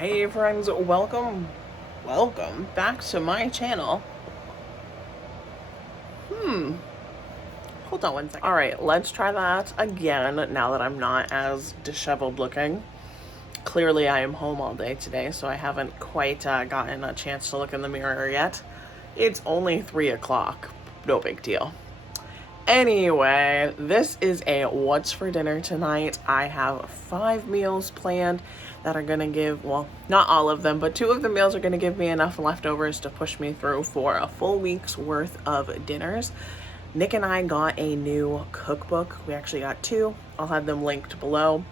Hey friends, welcome back to my channel. Hold on 1 second. All right, let's try that again now that I'm not as disheveled looking. Clearly I am home all day today, so I haven't quite gotten a chance to look in the mirror yet. It's only 3 o'clock, no big deal. Anyway, this is a what's for dinner tonight. I have 5 meals planned that are gonna give, well, not all of them, but 2 of the meals are gonna give me enough leftovers to push me through for a full week's worth of dinners. Nick and I got a new cookbook. We actually got 2. I'll have them linked below,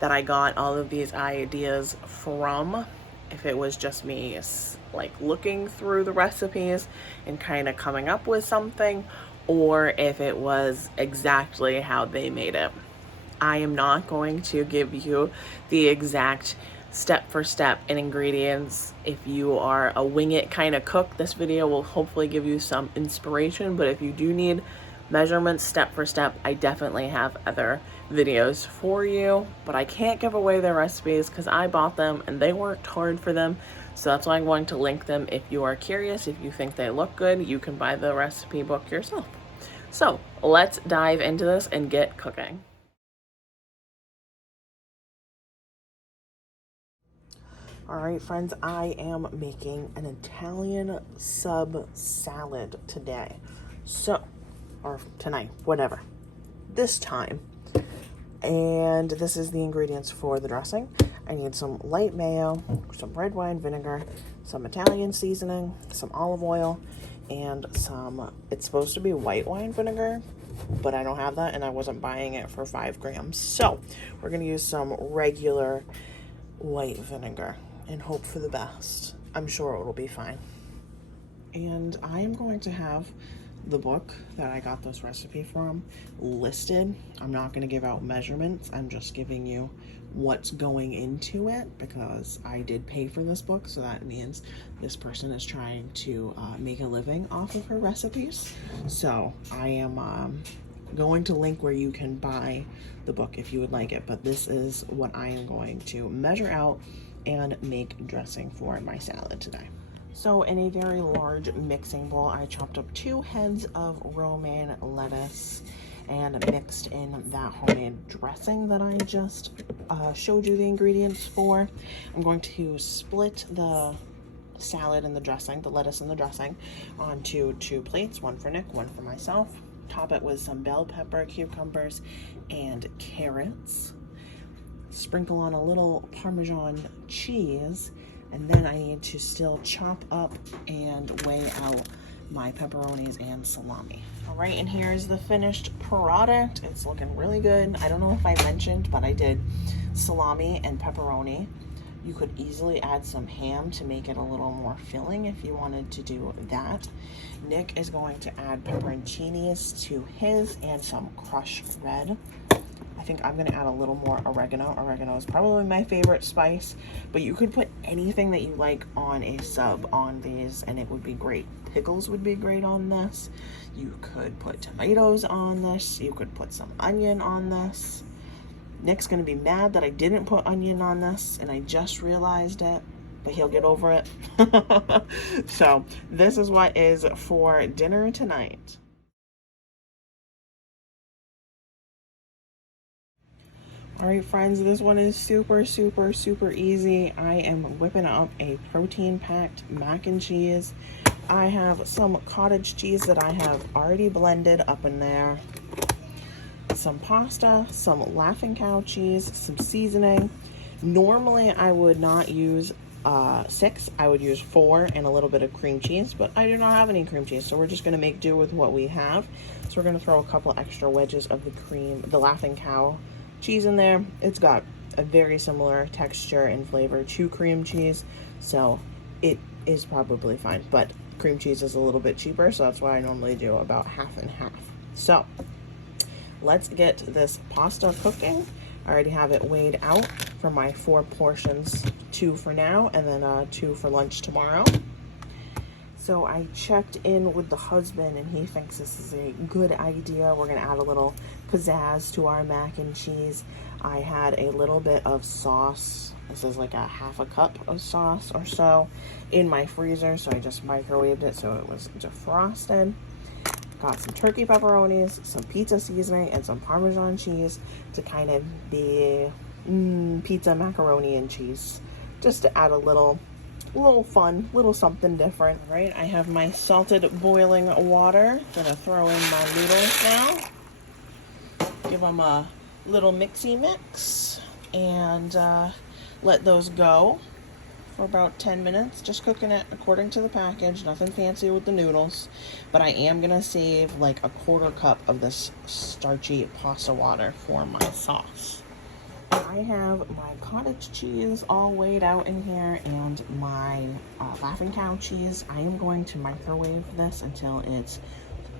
that I got all of these ideas from. If it was just me like looking through the recipes and kind of coming up with something, or if it was exactly how they made it. I am not going to give you the exact step for step and ingredients. If you are a wing it kind of cook, this video will hopefully give you some inspiration, but if you do need measurements step for step, I definitely have other videos for you, but I can't give away their recipes because I bought them and they worked hard for them. So that's why I'm going to link them. If you are curious, if you think they look good, you can buy the recipe book yourself. So let's dive into this and get cooking. All right, friends, I am making an Italian sub salad today. So, or tonight, whatever. This time. And this is the ingredients for the dressing. I need some light mayo, some red wine vinegar, some Italian seasoning, some olive oil, and some, it's supposed to be white wine vinegar, but I don't have that and I wasn't buying it for 5 grams. So we're gonna use some regular white vinegar and hope for the best. I'm sure it'll be fine. And I am going to have the book that I got this recipe from listed. I'm not going to give out measurements. I'm just giving you what's going into it because I did pay for this book, so that means this person is trying to make a living off of her recipes. So I am going to link where you can buy the book if you would like it, but this is what I am going to measure out and make dressing for my salad today. So in a very large mixing bowl, I chopped up 2 heads of romaine lettuce and mixed in that homemade dressing that I just showed you the ingredients for. I'm going to split the salad and the dressing, the lettuce and the dressing, onto 2 plates, one for Nick, one for myself. Top it with some bell pepper, cucumbers, and carrots. Sprinkle on a little Parmesan cheese, and then I need to still chop up and weigh out my pepperonis and salami. All right, and here's the finished product. It's looking really good. I don't know if I mentioned, but I did salami and pepperoni. You could easily add some ham to make it a little more filling if you wanted to do that. Nick is going to add pepperoncinis to his and some crushed red. I think I'm gonna add a little more oregano. Oregano is probably my favorite spice, but you could put anything that you like on a sub on these and it would be great. Pickles would be great on this. You could put tomatoes on this. You could put some onion on this. Nick's gonna be mad that I didn't put onion on this and I just realized it, but he'll get over it. So this is what is for dinner tonight. All right, friends, this one is super easy. I am whipping up a protein-packed mac and cheese. I have some cottage cheese that I have already blended up in there, some pasta, some Laughing Cow cheese, some seasoning. Normally, I would not use 6. I would use 4 and a little bit of cream cheese, but I do not have any cream cheese, so we're just gonna make do with what we have. So we're gonna throw a couple extra wedges of the Laughing Cow cheese in there. It's got a very similar texture and flavor to cream cheese, so it is probably fine, but cream cheese is a little bit cheaper, so that's why I normally do about half and half. So let's get this pasta cooking. I already have it weighed out for my 4 portions, 2 for now and then 2 for lunch tomorrow. So I checked in with the husband and he thinks this is a good idea. We're gonna add a little pizzazz to our mac and cheese. I had a little bit of sauce. This is like a half a cup of sauce or so in my freezer. So I just microwaved it so it was defrosted. Got some turkey pepperonis, some pizza seasoning, and some Parmesan cheese to kind of be pizza macaroni and cheese. Just to add a little fun, little something different. All right, I have my salted boiling water. Gonna throw in my noodles now. Give them a little mixy mix and let those go for about 10 minutes. Just cooking it according to the package, nothing fancy with the noodles. But I am gonna save like a quarter cup of this starchy pasta water for my sauce. I have my cottage cheese all weighed out in here and my Laughing Cow cheese. I am going to microwave this until it's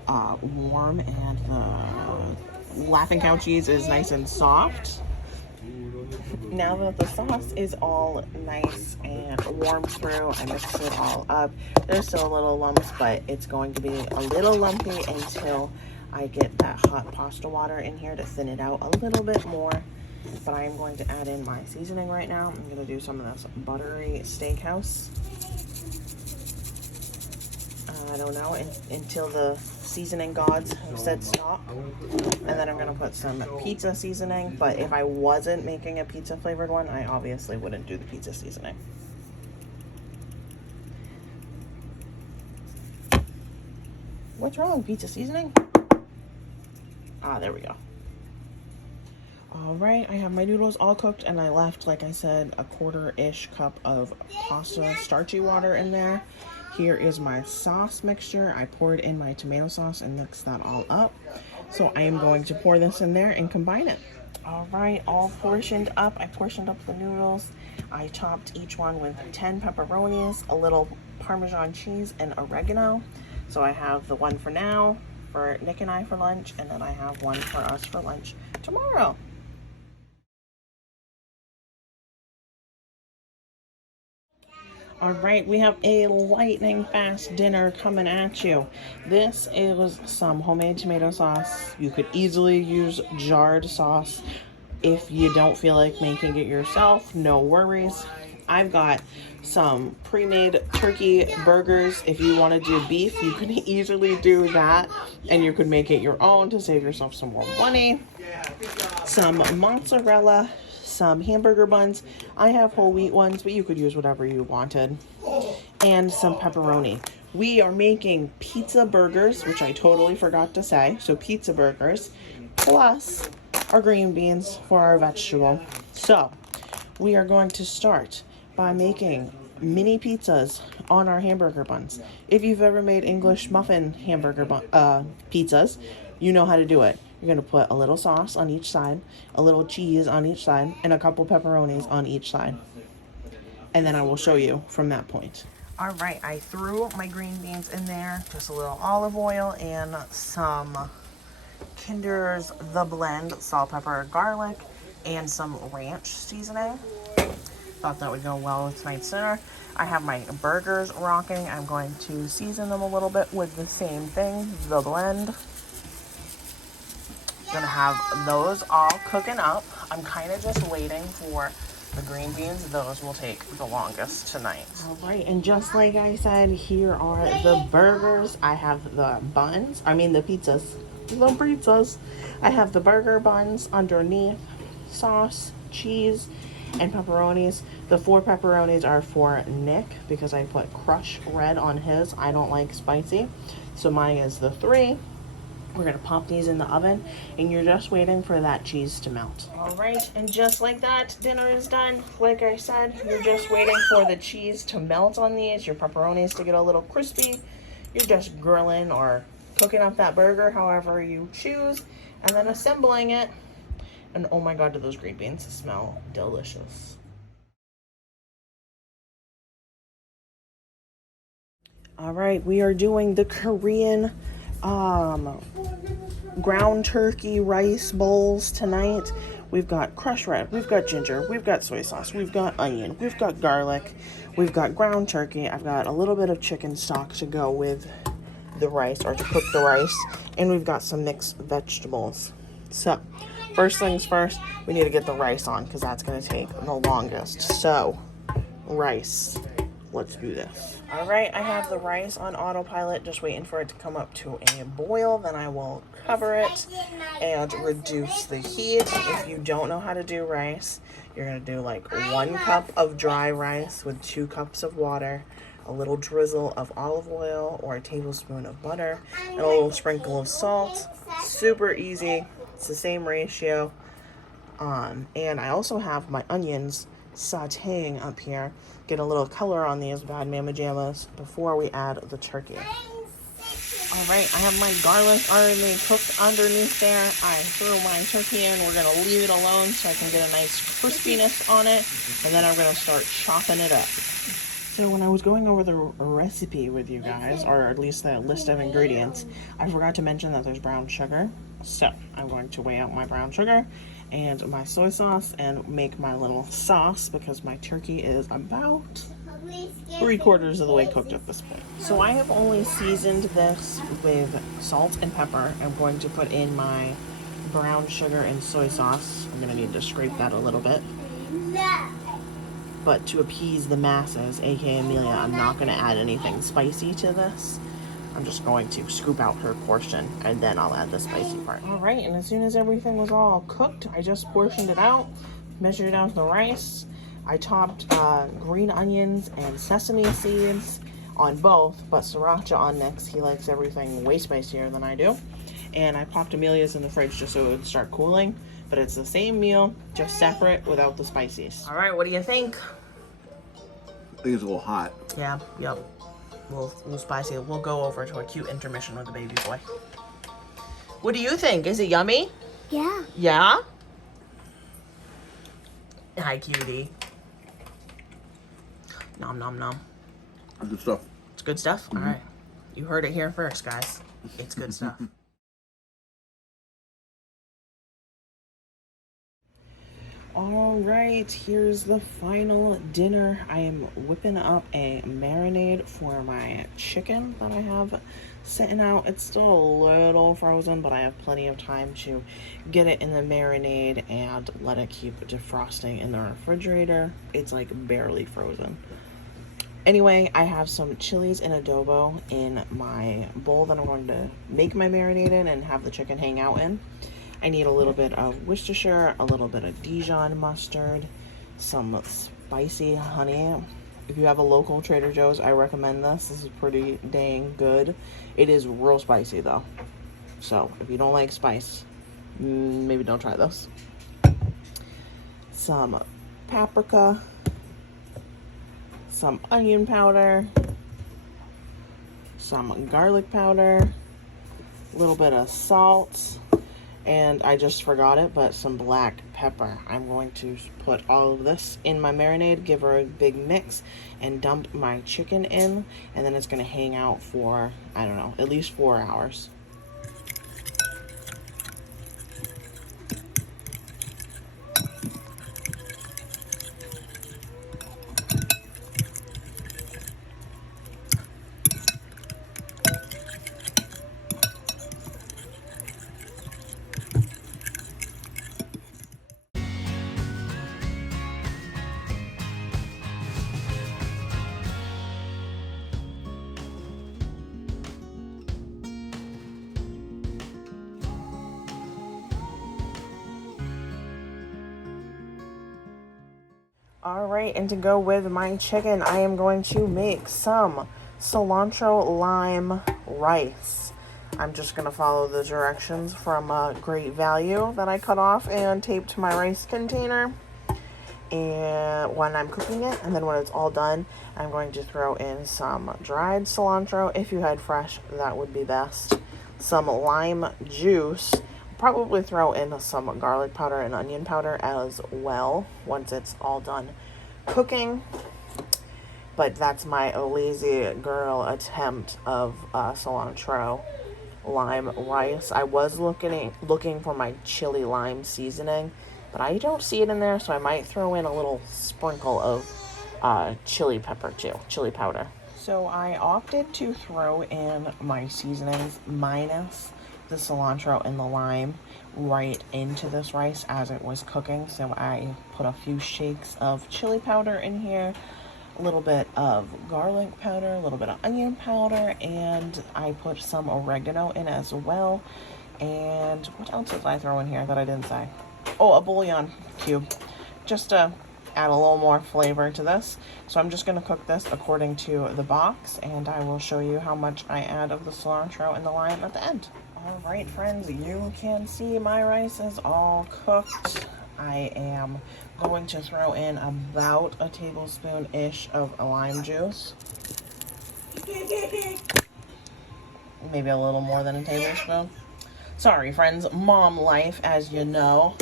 warm and the Laughing Cow cheese is nice and soft. Now that the sauce is all nice and warmed through, I mixed it all up. There's still a little lumps, but it's going to be a little lumpy until I get that hot pasta water in here to thin it out a little bit more. But I am going to add in my seasoning right now. I'm going to do some of this buttery steakhouse. I don't know, until the seasoning gods have said stop. And then I'm going to put some pizza seasoning. But if I wasn't making a pizza flavored one, I obviously wouldn't do the pizza seasoning. What's wrong? Pizza seasoning? Ah, there we go. All right, I have my noodles all cooked and I left, like I said, a quarter-ish cup of pasta starchy water in there. Here is my sauce mixture. I poured in my tomato sauce and mixed that all up. So I am going to pour this in there and combine it. All right, all portioned up. I portioned up the noodles. I topped each one with 10 pepperonis, a little Parmesan cheese, and oregano. So I have the one for now, for Nick and I for lunch, and then I have one for us for lunch tomorrow. All right, we have a lightning fast dinner coming at you. This is some homemade tomato sauce. You could easily use jarred sauce. If you don't feel like making it yourself, no worries. I've got some pre-made turkey burgers. If you want to do beef, you can easily do that, and you could make it your own to save yourself some more money. Some mozzarella, some hamburger buns. I have whole wheat ones, but you could use whatever you wanted. And some pepperoni. We are making pizza burgers, which I totally forgot to say. So pizza burgers, plus our green beans for our vegetable. So we are going to start by making mini pizzas on our hamburger buns. If you've ever made English muffin hamburger pizzas, you know how to do it. You're going to put a little sauce on each side, a little cheese on each side, and a couple pepperonis on each side. And then I will show you from that point. All right, I threw my green beans in there, just a little olive oil and some Kinder's The Blend, salt, pepper, garlic, and some ranch seasoning. Thought that would go well with tonight's dinner. I have my burgers rocking. I'm going to season them a little bit with the same thing, The Blend. Gonna have those all cooking up. I'm kind of just waiting for the green beans. Those will take the longest tonight. All right, and just like I said, here are the burgers. I have the buns, the pizzas. The pizzas. I have the burger buns underneath, sauce, cheese, and pepperonis. The 4 pepperonis are for Nick because I put crushed red on his. I don't like spicy, so mine is the 3. We're gonna pop these in the oven, and you're just waiting for that cheese to melt. All right, and just like that, dinner is done. Like I said, you're just waiting for the cheese to melt on these, your pepperonis to get a little crispy. You're just grilling or cooking up that burger, however you choose, and then assembling it. And oh my God, do those green beans smell delicious. All right, we are doing the Korean ground turkey rice bowls tonight. We've got crushed red, we've got ginger, we've got soy sauce, we've got onion, we've got garlic, we've got ground turkey. I've got a little bit of chicken stock to go with the rice, or to cook the rice, and we've got some mixed vegetables. So first things first, we need to get the rice on because that's going to take the longest. So rice, let's do this. All right, I have the rice on autopilot, just waiting for it to come up to a boil. Then I will cover it and reduce the heat. If you don't know how to do rice, you're gonna do like 1 cup of dry rice with 2 cups of water, a little drizzle of olive oil or a tablespoon of butter, and a little sprinkle of salt. Super easy. It's the same ratio. And I also have my onions sauteing up here. Get a little color on these bad mama jammas before we add the turkey. All right, I have my garlic already cooked underneath there. I threw my turkey in. We're gonna leave it alone so I can get a nice crispiness on it, and then I'm gonna start chopping it up. So when I was going over the recipe with you guys, or at least the list of ingredients, I forgot to mention that there's brown sugar. So I'm going to weigh out my brown sugar and my soy sauce and make my little sauce, because my turkey is about 3/4 of the way cooked at this point. So I have only seasoned this with salt and pepper. I'm going to put in my brown sugar and soy sauce. I'm going to need to scrape that a little bit. But to appease the masses, aka Amelia, I'm not going to add anything spicy to this. I'm just going to scoop out her portion, and then I'll add the spicy part. All right, and as soon as everything was all cooked, I just portioned it out, measured it out the rice. I topped green onions and sesame seeds on both, but Sriracha on next. He likes everything way spicier than I do. And I popped Amelia's in the fridge just so it would start cooling, but it's the same meal, just separate without the spices. All right, what do you think? I think it's a little hot. Yeah, yep. A little spicy. We'll go over to a cute intermission with the baby boy. What do you think? Is it yummy? Yeah. Yeah? Hi, cutie. Nom nom nom. Good stuff. It's good stuff? Mm-hmm. All right. You heard it here first, guys. It's good stuff. All right, here's the final dinner. I am whipping up a marinade for my chicken that I have sitting out. It's still a little frozen, but I have plenty of time to get it in the marinade and let it keep defrosting in the refrigerator. It's like barely frozen. Anyway, I have some chilies and adobo in my bowl that I'm going to make my marinade in and have the chicken hang out in. I need a little bit of Worcestershire, a little bit of Dijon mustard, some spicy honey. If you have a local Trader Joe's, I recommend this. This is pretty dang good. It is real spicy though. So if you don't like spice, maybe don't try this. Some paprika, some onion powder, some garlic powder, a little bit of salt, and I just forgot it, but some black pepper. I'm going to put all of this in my marinade, give her a big mix, and dump my chicken in, and then it's going to hang out for, I don't know, at least 4 hours. All right, and to go with my chicken, I am going to make some cilantro lime rice. I'm just going to follow the directions from Great Value that I cut off and taped to my rice container. And when I'm cooking it, and then when it's all done, I'm going to throw in some dried cilantro. If you had fresh, that would be best. Some lime juice. Probably throw in some garlic powder and onion powder as well once it's all done cooking. But that's my lazy girl attempt of cilantro lime rice. I was looking for my chili lime seasoning, but I don't see it in there, so I might throw in a little sprinkle of chili pepper too, chili powder. So I opted to throw in my seasonings minus the cilantro and the lime right into this rice as it was cooking. So I put a few shakes of chili powder in here, a little bit of garlic powder, a little bit of onion powder, and I put some oregano in as well. And what else did I throw in here that I didn't say? Oh, a bouillon cube, just to add a little more flavor to this. So I'm just going to cook this according to the box, and I will show you how much I add of the cilantro and the lime at the end. All right, friends, you can see my rice is all cooked. I am going to throw in about a tablespoon-ish of lime juice. Maybe a little more than a tablespoon. Sorry, friends, mom life, as you know.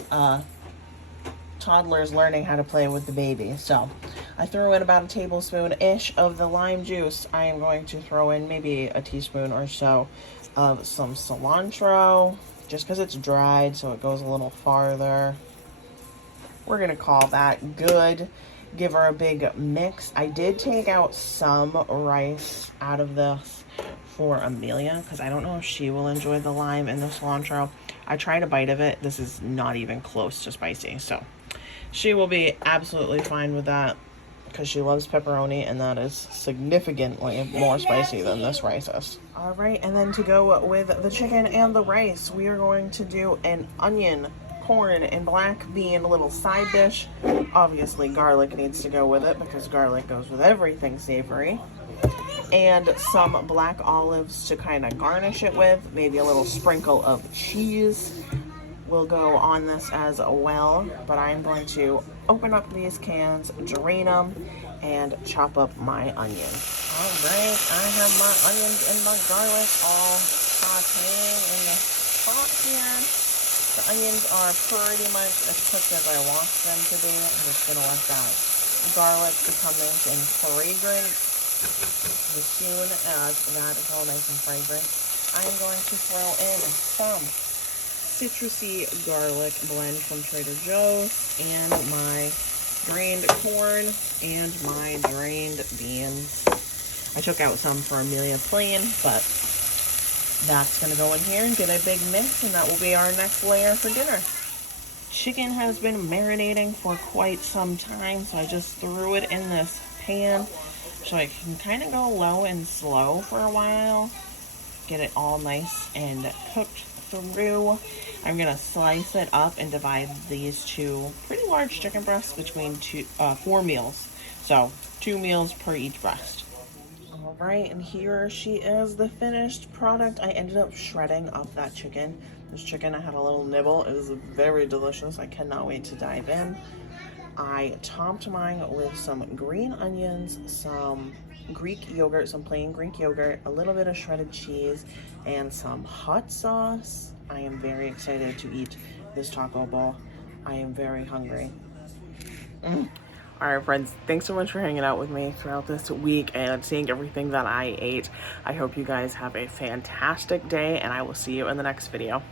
Toddlers learning how to play with the baby. So I threw in about a tablespoon-ish of the lime juice. I am going to throw in maybe a teaspoon or so of some cilantro, just because it's dried, so it goes a little farther. We're going to call that good. Give her a big mix. I did take out some rice out of this for Amelia, because I don't know if she will enjoy the lime and the cilantro. I tried a bite of it. This is not even close to spicy, so she will be absolutely fine with that because she loves pepperoni, and that is significantly more spicy than this rice is. All right, and then to go with the chicken and the rice, we are going to do an onion, corn, and black bean little side dish. Obviously, garlic needs to go with it because garlic goes with everything savory. And some black olives to kind of garnish it with. Maybe a little sprinkle of cheese will go on this as well, but I'm going to open up these cans, drain them, and chop up my onions. All right, I have my onions and my garlic all sauteing in the pot here. The onions are pretty much as cooked as I want them to be. I'm just gonna let that garlic become nice and fragrant. As soon as that is all nice and fragrant, I'm going to throw in some citrusy garlic blend from Trader Joe's and my drained corn and my drained beans. I took out some for Amelia plain, but that's going to go in here and get a big mix, and that will be our next layer for dinner. Chicken has been marinating for quite some time, so I just threw it in this pan so I can kind of go low and slow for a while, get it all nice and cooked through. I'm gonna slice it up and divide these two pretty large chicken breasts between 4 meals. So 2 meals per each breast. All right, and here she is, the finished product. I ended up shredding up that chicken. This chicken, I had a little nibble. It was very delicious. I cannot wait to dive in. I topped mine with some green onions, some Greek yogurt, some plain Greek yogurt, a little bit of shredded cheese, and some hot sauce. I am very excited to eat this taco bowl. I am very hungry. All right, friends, thanks so much for hanging out with me throughout this week and seeing everything that I ate. I hope you guys have a fantastic day, and I will see you in the next video.